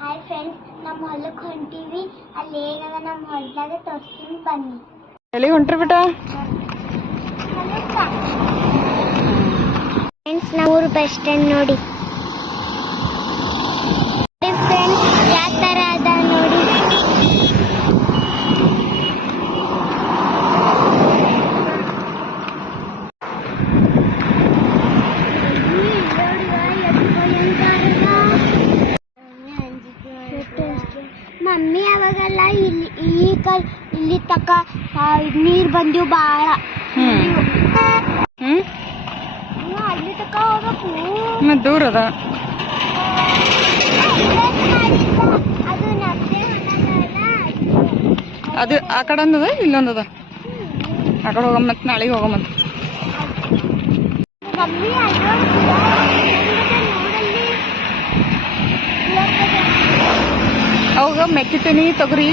Hi friends, ನಮ್ಮ ಹೊಲಕ್ಕೆ ಹೊಂಟೀವಿ. ಅಲ್ಲಿ ಹೇಗದ ನಮ್ಮ ಹೊಲದಾಗ ತೋರಿಸ್ತೀನಿ ಬನ್ನಿ. ಎಲ್ಲಿಗೆ ಹೊಂಟ್ರಿ ಬಿಟ್ಟ? ಫ್ರೆಂಡ್ಸ್, ನಮ್ಮೂರು ಬಸ್ ಸ್ಟ್ಯಾಂಡ್ ನೋಡಿ ಫ್ರೆಂಡ್ಸ್, ಯಾವ ಥರ ಅದ ನೋಡಿ. ಮಮ್ಮಿ ಅವಾಗೆಲ್ಲ ಇಲ್ಲಿ ತಕ ನೀರ್ ಬಂದಿವ್ ಬಾಳ. ಅಲ್ಲಿ ತಕ ಹೋಗ್ಬೇಕು. ಮತ್ತೆ ದೂರ ಅದ ಅದು. ಆ ಕಡೆ ಒಂದದ ಇಲ್ಲೊಂದದ. ಆ ಕಡೆ ಹೋಗಮ್ಮ, ಮತ್ತೆ ನಾಳೆಗೆ ಹೋಗಮ್ಮ. ಮಮ್ಮಿ ಅವಾಗ ಮೆಕ್ಕಿತೇನಿ ತೊಗರಿ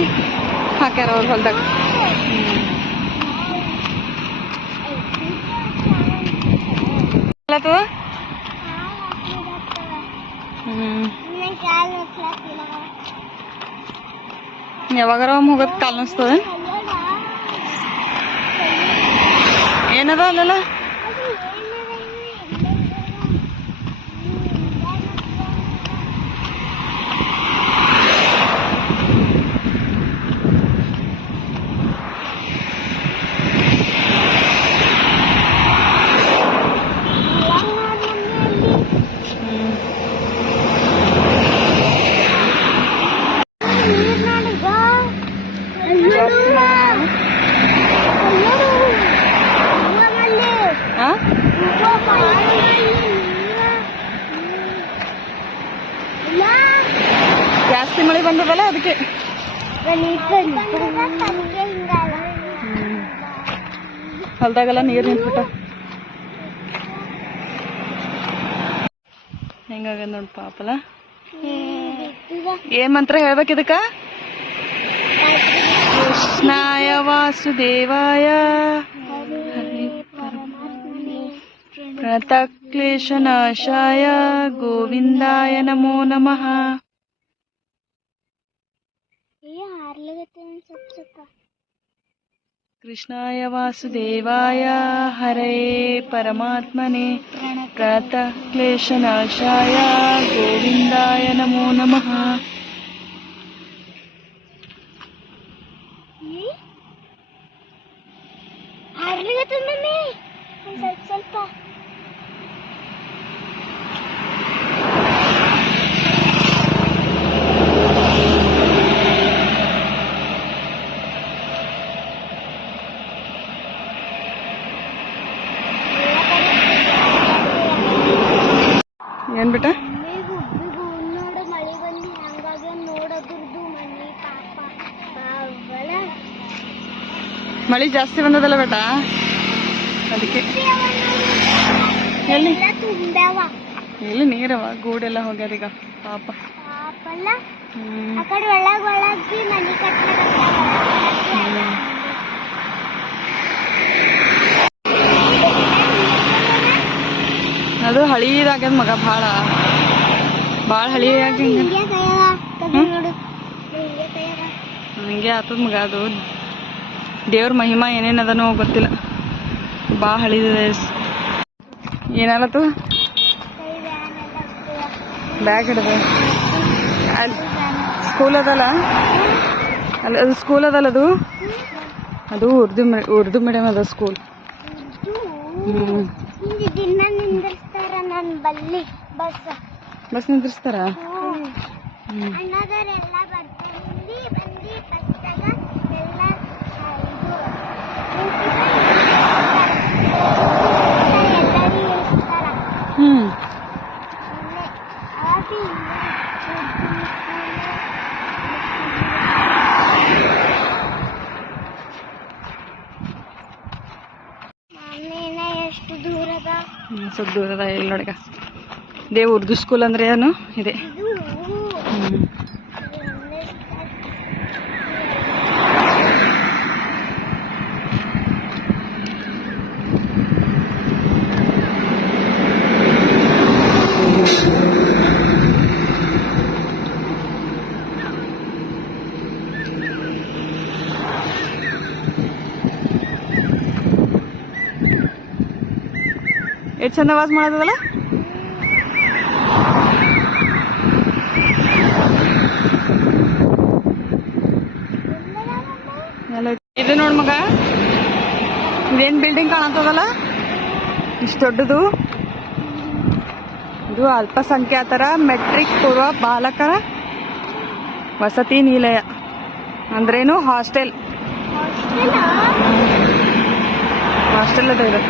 ಹಾಕ್ಯಾರ ಅವ್ರ ಹೊಲ್ದಾಗ. ಯಾವಾಗಾರ ಹೋಗೋದ್ ಕಾಲ್ ಅನಿಸ್ತದೆ. ಏನದ ಅಲ್ಲೆಲ್ಲ? ಜಾಸ್ತಿ ಮಳೆ ಬಂದದಲ್ಲ ಅದಕ್ಕೆ. ಹೊಲ್ದಾಗೆಲ್ಲ ನೀರು ನಿಂತ್ಬಿಟ್ಟ. ಹೆಂಗಾಗದ ನೋಡ್ ಪಾಪಲ್ಲ. ಏನ್ ಮಂತ್ರ ಹೇಳ್ಬೇಕು ಇದಕ್ಕ? ಕೃಷ್ಣಾಯ ವಾಸುದೇವಾಯ ಪ್ರಣತಕ್ಲೇಶನಾಶಾಯ ಗೋವಿಂದಾಯ ನಮೋ ನಮಃ. ಕೃಷ್ಣಾಯ ವಾಸುದೇವಾಯ ಹರೇ ಪರಮಾತ್ಮನೆ ಪ್ರಣತಕ್ಲೇಶನಾಶಾಯ ಗೋವಿಂದಾಯ ನಮೋ ನಮಃ. ಸ್ವಲ್ಪ ಏನ್ ಬಿಟ್ಟ? ನೋಡು ಮಳೆ ಬಂದು ಹಂಗಾಗ ನೋಡೋದ್ರದ್ದು ಮನೆ ಪಾಪ. ಮಳಿ ಜಾಸ್ತಿ ಬಂದದಲ್ಲ ಬೇಟ, ಅದಕ್ಕೆ. ಎಲ್ಲಿ ಎಲ್ಲಿ ನೀರವ? ಗೂಡೆಲ್ಲ ಹೋಗ್ಯಾರ ಈಗ ಪಾಪ. ಪಾಪಲ್ಲ ಆ ಕಡೆ ಒಳಗ್ ಮನೆ ಅದು ಹಳೀದಾಗ್ಯದ ಮಗ, ಭಾಳ ಹಳಿಯಾಗಿ ಹಂಗೆ ಆತದ ಮಗ. ಅದು ದೇವ್ರ ಮಹಿಮಾ ಏನೇನದನೋ ಗೊತ್ತಿಲ್ಲ, ಭಾಳ ಹಳಿದಿದೆ. ಏನಾಗತ್ತು? ಬ್ಯಾಗ್ ಹಿಡ್ದ ಅಲ್ಲಿ ಸ್ಕೂಲ್ ಅದಲ್ಲ, ಅಲ್ಲಿ ಅದು ಸ್ಕೂಲ್ ಅದಲ್ಲ, ಅದು ಉರ್ದು ಮೀಡಿಯಮ್ ಅದ ಸ್ಕೂಲ್. ಬಸ್ ನಿಂದ್ರಿಸ್ತಾರ. ಎಷ್ಟು ದೂರದ? ಸ್ವಲ್ಪ ದೂರದ. ಇಲ್ಲಿ ನೋಡಿಗ ದೇವ್ ಉರ್ದು ಸ್ಕೂಲ್ ಅಂದ್ರೆ ಏನು ಇದೆ. ಎಷ್ಟು ಚಂದ ವಾಸ ಮಾಡೋದಲ್ಲ. ಇದು ನೋಡ್ ಮಗ, ಇದೇನ್ ಬಿಲ್ಡಿಂಗ್ ಕಾಣತ್ತದಲ್ಲ ಇಷ್ಟು ದೊಡ್ಡದು. ಇದು ಅಲ್ಪಸಂಖ್ಯಾತರ ಮೆಟ್ರಿಕ್ ಪೂರ್ವ ಬಾಲಕರ ವಸತಿ ನಿಲಯ ಅಂದ್ರೇನು ಹಾಸ್ಟೆಲ್. ಹಾಸ್ಟೆಲ್ ಅದ ಇದು.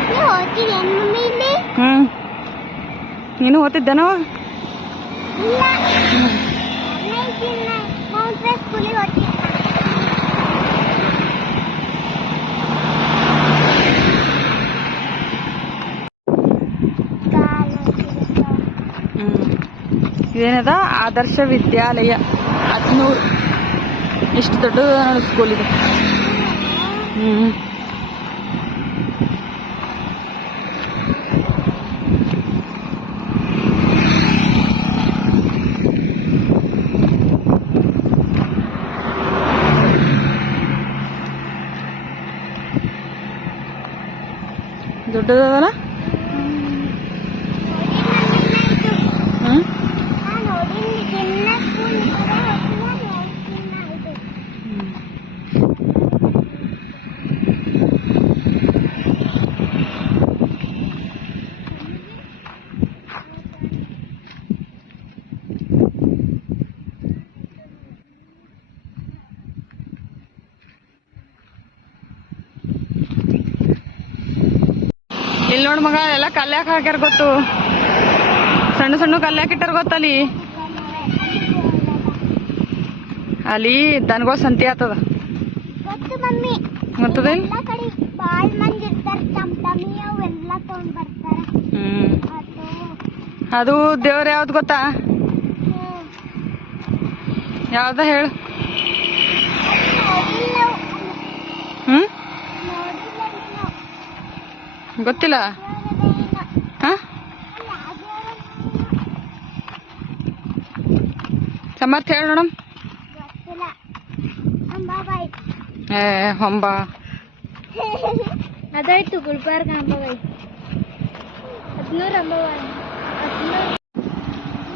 ನೀನು ಓದ್ತಿದ್ದೇನೋ? ಇದೇನದ ಆದರ್ಶ ವಿದ್ಯಾಲಯ 13. ಇಷ್ಟು ದೊಡ್ಡ ಸ್ಕೂಲ್ ಇದೆ. ದೊಡ್ಡದಲ್ಲ. ಇಲ್ಲಿ ನೋಡ್ ಮಗ, ಎಲ್ಲ ಕಲ್ಯಾಕ್ ಹಾಕ್ಯಾರ ಗೊತ್ತು. ಸಣ್ಣ ಸಣ್ಣ ಕಲ್ಯಾಕ್ ಇಟ್ಟಾರ ಗೊತ್ತಲ್ಲಿ. ಅಲ್ಲಿ ದನಗಳ ಸಂತಿ ಆತದ ಗೊತ್ತದ. ಅದು ದೇವ್ರ ಯಾವ್ದು ಗೊತ್ತಾ? ಯಾವ್ದ ಹೇಳು. ಗೊತ್ತಿಲ್ಲ. ಸಮರ್ಥ ಹೇಳಿ ನೋಡಮ್. ಹೊಂಬ ಅದಾಯ್ತು. ಗುಲ್ಬರ್ಗ ಅಂಬಾಬಾಯಿ.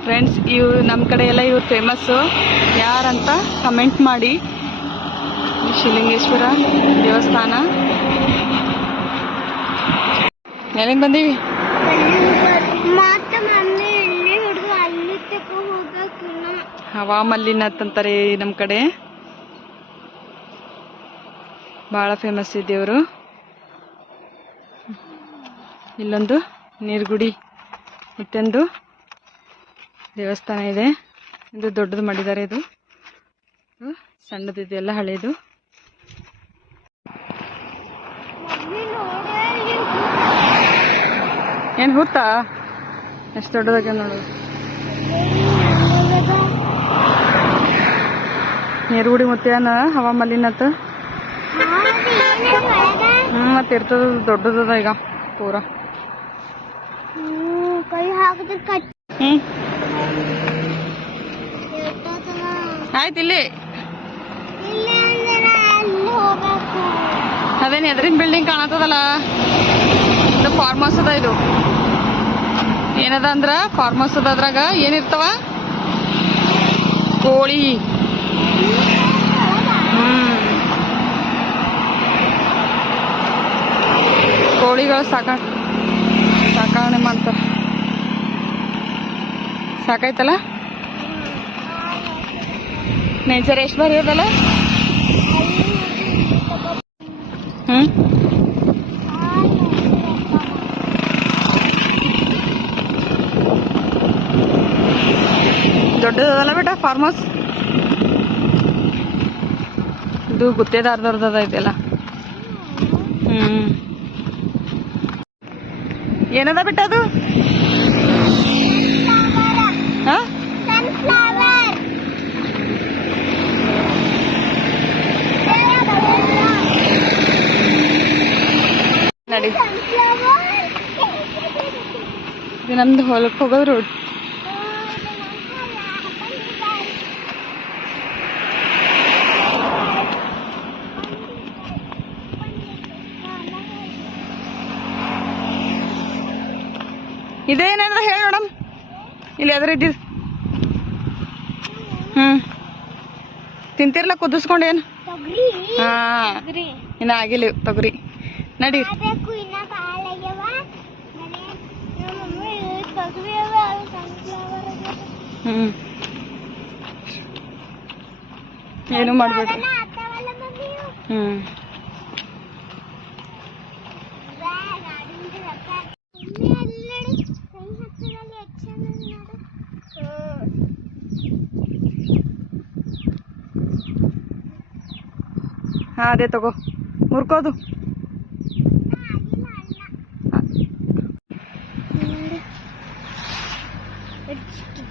ಫ್ರೆಂಡ್ಸ್, ಇವು ನಮ್ಮ ಕಡೆ ಎಲ್ಲ ಇವ್ರು ಫೇಮಸ್ಸು. ಯಾರಂತ ಕಮೆಂಟ್ ಮಾಡಿ. ಶಿವಲಿಂಗೇಶ್ವರ ದೇವಸ್ಥಾನ. ಎಲ್ಲಿಂದ ಬಂದೀವಿ? ಹವಾ ಮಲ್ಲಿನಾಥ್ ಅಂತಾರೆ ನಮ್ಮ ಕಡೆ. ಭಾಳ ಫೇಮಸ್ ಇದೆ ದೇವರು. ಇಲ್ಲೊಂದು ನೀರ್ಗುಡಿ, ಮತ್ತೊಂದು ದೇವಸ್ಥಾನ ಇದೆ. ಇದು ದೊಡ್ಡದು ಮಾಡಿದ್ದಾರೆ. ಇದು ಸಣ್ಣದಿದೆಲ್ಲ ಹಳೇದು. ಏನು ಹುತ್ತಾ ಎಷ್ಟು ದೊಡ್ಡದಾಗ ನೋಡೋದು. ನೀರ್ಗುಡಿ ಮುತ್ತೇನ ಹವಾ ಮಲ್ಲಿನಾಥ್. ಮತ್ತೆ ಇರ್ತದ, ದೊಡ್ಡದದ ಈಗ ಪೂರ. ಆಯ್ತು. ಇಲ್ಲಿ ಅದೇನು ಎದ್ರಿನ ಬಿಲ್ಡಿಂಗ್ ಕಾಣತ್ತದಲ್ಲ, ಇದು ಫಾರ್ಮ್ ಹೌಸ್ ಅದ. ಇದು ಏನದ ಅಂದ್ರ ಫಾರ್ಮ್ ಹೌಸ್ ಅದ. ಅದ್ರಾಗ ಏನಿರ್ತಾವ? ಕೋಳಿ. ಕೋಳಿಗಳು ಸಾಕಣೆ ಮಾಡ್ತಾರ. ಸಾಕಾಯ್ತಲ್ಲ. ನೇಚರ್ ಎಷ್ಟು ಬಾರಿ ಅದಲ್ಲ. ದೊಡ್ಡದಲ್ಲ ಬೇಟ ಫಾರ್ಮ್ ಹೌಸ್. ಇದು ಗುತ್ತೇದಾರ್ದವ್ರದದ ಇದೆಲ್ಲ. ಏನದ ಬಿಟ್ಟ ಅದು? ನಡಿ, ಇದು ನಮ್ದು ಹೊಲಕ್ಕೆ ಹೋಗೋದು ರೋಡ್. ಇಲ್ಲಿ ಎದ್ರ ಇದ್ದಿದ್ ತಿಂತಿರ್ಲ ಕುದಿಸ್ಕೊಂಡೇನು ತೊಗರಿ ಹಾ ಇನ್ನ ಆಗಿಲ್ಲ ತೊಗರಿ ನಡಿ ಅದಕ್ಕೂ ಇನ್ನ ಕಾಲ ಆಗ್ಯಾವ ಮಮ್ಮಿ ತೊಗರಿ ಅವ ಸನ್ಫ್ಲವರ್ ಏನು ಮಾಡ್ಬೇಡ್ರಿ ಆತಾವಲ್ಲ ಮಮ್ಮಿ ಹಾ ಅದೇ ತಗೋ ಮುರ್ಕೋದು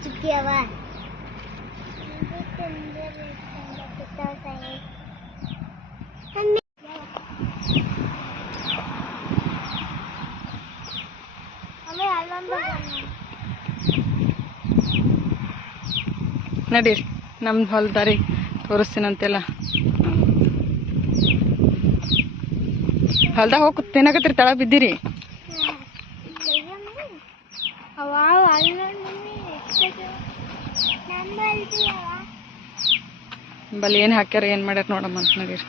ಚಿಕ್ಕಿಯವ ನಡೀರಿ ನಮ್ದು ಹೊಲ್ದಾರಿ ತೋರಿಸ್ತೀನಂತೆಲ್ಲ ಹೊಲ್ದಾಗ ಹೋಗಿ ತಿನ್ನಕತ್ರಿ ತಳ ಬಿದ್ದಿರಿ ಬಲ್ಲಿ ಏನು ಹಾಕ್ಯಾರ ಏನು ಮಾಡ್ಯಾರ ನೋಡಮ್ಮ ಅಂತ ನಡೀರಿ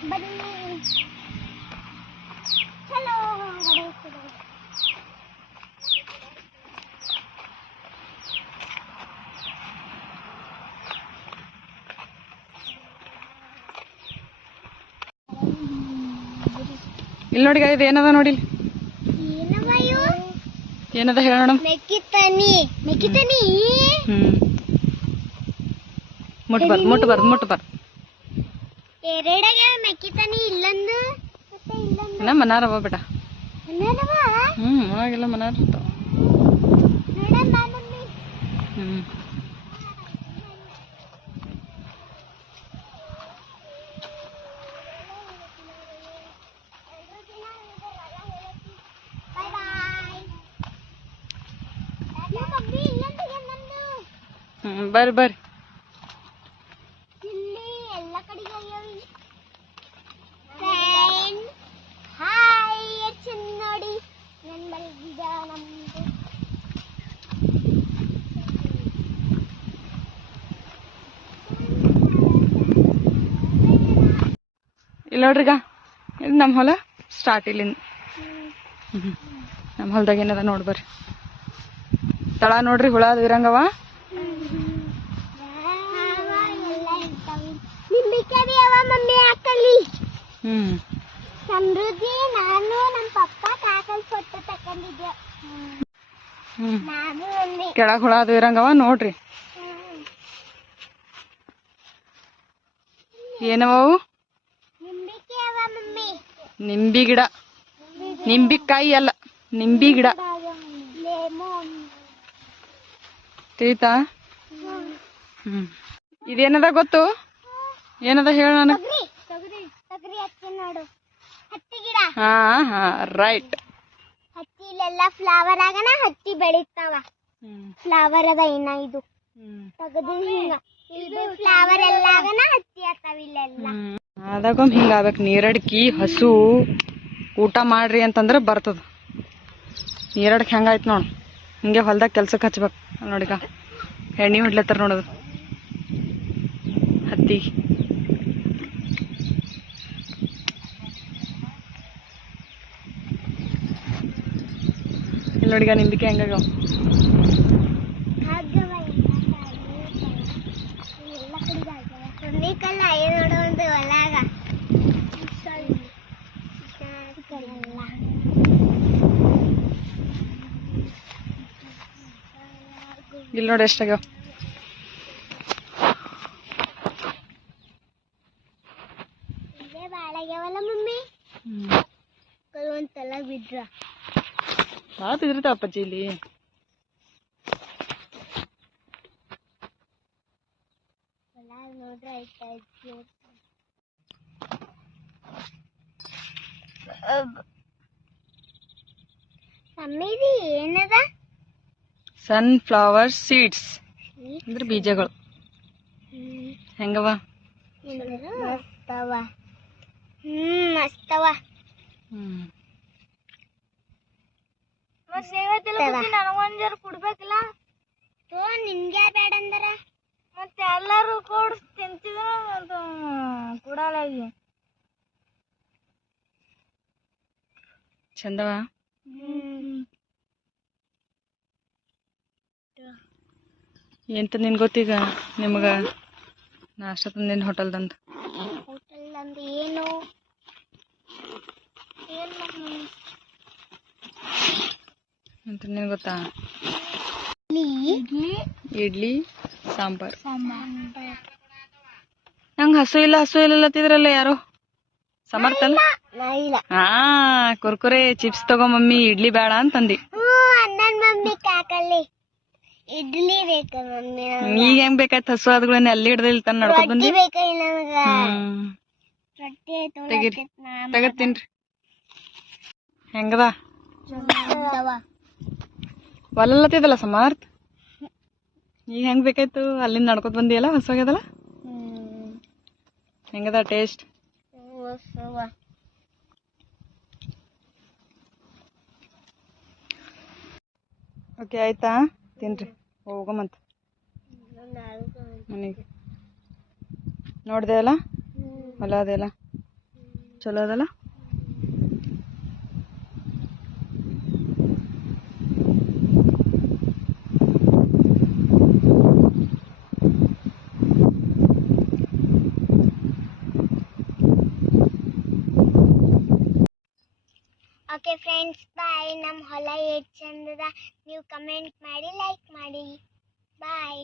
ಇಲ್ಲಿ ನೋಡಿ ಇದು ಏನದ ನೋಡಿ ಏನದ ಹೇಳೋಣ ಮೆಕ್ಕಿತನಿ ಮುಟ್ಬಾರ್ದು ಎರಡಾಗ ಮೆಕ್ಕಿತನಿ ಇಲ್ಲೊಂದು ಮತ್ತೆ ಇಲ್ಲೊಂದು ಇನ್ನ ಮನಾರವ ಬೇಟ ಅನ್ನದವ ಒಳಗೆಲ್ಲ ಮನಾರ ಇರ್ತಾವ ನೋಡಮ್ಮ ಮಮ್ಮಿ ಬಾಯ್ ಬಾಯ್ ಮಮ್ಮಿ ಇಲ್ಲೊಂದು ನಮ್ದು ಬರ್ರಿ ಇಲ್ಲಿ ಎಲ್ಲ ಕಡೆಗೆ ಆಗ್ಯಾವ ಫ್ರೆಂಡ್ ಹಾಯ್ ಚೆನ್ನ ನೋಡಿ ನನ್ನ ಮಲಗಿದ ನಮ್ದು ಇಲ್ಲಿ ನೋಡ್ರಿಗ ಇದು ನಮ್ಮ ಹೊಲ ಸ್ಟಾರ್ಟ್ ಇಲ್ಲಿಂದ ನಮ್ಮ ಹೊಲದಾಗ ಏನದ ನೋಡ್ಬರ್ರಿ ತಳ ನೋಡ್ರಿ ಹುಳ ಅದು ಇರಂಗವ ನಿಂಬಿಕಾಯಿ ಅವ ಮಮ್ಮಿ ಹಾಕಲಿ ಹ್ಮ್ ಸಮೃದ್ಧಿ ನಾನು ನಮ್ಮ ಪಪ್ಪ ಕಾಕಲ್ ಫೋಟೋ ತಕೊಂಡಿದ್ದೆ ನಾನು ಮಮ್ಮಿ ಕೆಳಗ್ ಹುಳ ಅದು ಇರಂಗವ ನೋಡ್ರಿ ಏನವವು ನಿಂಬಿಕಾಯಿ ಅವ ಮಮ್ಮಿ ನಿಂಬಿ ಗಿಡ ನಿಂಬಿಕಾಯಿ ಅಲ್ಲ ನಿಂಬಿ ಗಿಡ ಲೆಮನ್ ತಿಳಿತಾ ಇದೇನದ ಗೊತ್ತು ಏನದ ಹೇಳ ನನಗೆ ತೊಗರಿ ತೊಗರಿ ತೊಗರಿ ಹತ್ತಿ ನೋಡು ಹತ್ತಿ ಗಿಡ ಹಾ ಹಾ ರೈಟ್ ಹತ್ತಿ ಇಲ್ಲೆಲ್ಲ ಫ್ಲವರ್ ಆಗನ ಹತ್ತಿ ಬೆಳಿತಾವ ಫ್ಲವರ್ ಅದ ಇನ್ನ ಇದು ತೆಗದು ಹಿಂಗ ಇದು ಫ್ಲವರ್ ಎಲ್ಲ ಆಗನ ಹತ್ತಿ ಆತಾವ ಇಲ್ಲೆಲ್ಲ ಅದಾಗೊಮ್ಮೆ ಹಿಂಗ ಆಗ್ಬೇಕು ನೀರಡ್ಕಿ ಹಸು ಊಟ ಮಾಡ್ರಿ ಅಂತಂದ್ರೆ ಬರ್ತದ ನೀರಡ್ಕಿ ಹೆಂಗಾಯ್ತು ನೋಡು ಹಿಂಗೆ ಹೊಲ್ದಾಗ ಕೆಲ್ಸಕ್ಕೆ ಹಚ್ಬೇಕು ನೋಡಿಗ ಎಣ್ಣೆ ಹೊಡ್ಲತ್ತಾರ ನೋಡೋದು ಹತ್ತಿ ಇಲ್ಲಿ ನೋಡಿಗ ನಿಂಬಿಕೆ ಹೆಂಗಾಗ್ಯಾವ ಕಲ್ಲ ನೋಡೋ ಒಂದು ಹೊಲಾಗ ಇಲ್ಲಿ ನೋಡಿ ಎಷ್ಟಾಗ್ಯಾವ ಇದೇ ಬಾಳಾಗ್ಯಾವಲ್ಲ ಮಮ್ಮಿ ಒಂದ್ಸಲ ಬಿಡ್ರ ಭಾಳ ಬಿದ್ದಿರ್ತಾವ ಅಪ್ಪಾಜಿ ಇಲ್ಲಿ ಹೊಲ ನೋಡ್ರೆ ಆಯ್ತು ಮಮ್ಮಿದಿ ಏನದ ಸನ್ಫ್ಲವರ್ ಸೀಡ್ಸ್ ಅಂದ್ರೆ ಬೀಜಗಳು ಹೆಂಗವ ಮಸ್ತವ ಮಸ್ತವ ನನಗೊಂದ್ ಜರ ಕೊಡ್ಬೇಕಲ್ಲ ನಿನ್ಗೆ ಬೇಡ ಅಂದರ ಮತ್ತೆ ಎಲ್ಲರೂ ಕೂಡಿಸ್ ತಿಂತಿದ್ರು ಅದು ಕೂಡಲಾಗಿ ಚಂದವ ಎಂತ ನಿನ್ ಗೊತ್ತೀಗ ನಿಮಗ ನಾಷ್ಟ ತಂದಿನ ಹೋಟೆಲ್ದಂತ ಏನು ಅಂತ ನಿನ್ ಗೊತ್ತಾ ಇಡ್ಲಿ ಇಡ್ಲಿ ಸಾಂಬಾರ್ ನಂಗೆ ಹಸು ಇಲ್ಲ ತಿದ್ರಲ್ಲ ಯಾರೋ ಸಮರ್ಥಲ್ಲ ಇಲ್ಲ ಹಾ ಕುರ್ಕುರೆ ಚಿಪ್ಸ್ ತಗೋ ಮಮ್ಮಿ ಇಡ್ಲಿ ಬೇಡ ಅಂತಂದಿ ನನ್ ಮಮ್ಮಿ ಕಾಕಲ್ಲಿ ಇಡ್ಲಿ ಬೇಕ ಮಮ್ಮಿ ಈಗ ಹೆಂಗ್ ಬೇಕಾಯ್ತು ಹಸು ಆದ್ಗಳನ್ನ ಅಲ್ಲಿ ಹಿಡ್ದಿಲ್ ತನ್ನ ನಡ್ಕೊಂಡ್ ಬಂದಿ ಬೇಕಾಗಿಲ್ಲ ನಮಗ ರೊಟ್ಟಿ ತೆಗೀರಿ ತಗತ್ತೀನ್ರಿ ಹೆಂಗದ ಒಲ್ಲತ್ತಿದಲ್ಲ ಸಮರ್ಥ ಈಗ ಹೆಂಗ್ ಬೇಕಾಯ್ತು ಅಲ್ಲಿಂದ ನಡ್ಕೊತ ಬಂದಿಯಲ್ಲ ಹಸುವಾಗ್ಯದಲ್ಲ ಹೆಂಗದ ಟೇಸ್ಟ್ ಓಕೆ ಆಯ್ತಾ ತಿನ್ರಿ ಹೋಗಮಂತ ಮನೆಗೆ ನೋಡ್ದೆ ಅಲ್ಲ ಹೊಲ ಅದೆಲ್ಲ ಚಲೋ ಅದಲ್ಲ ಓಕೆ ಫ್ರೆಂಡ್ಸ್ ಬಾಯ್ ನಮ್ಮ ಹೊಲ ಎಷ್ಟು ಚಂದದ ನೀವು ಕಮೆಂಟ್ ಮಾಡಿ ಲೈಕ್ ಮಾಡಿ ಬಾಯ್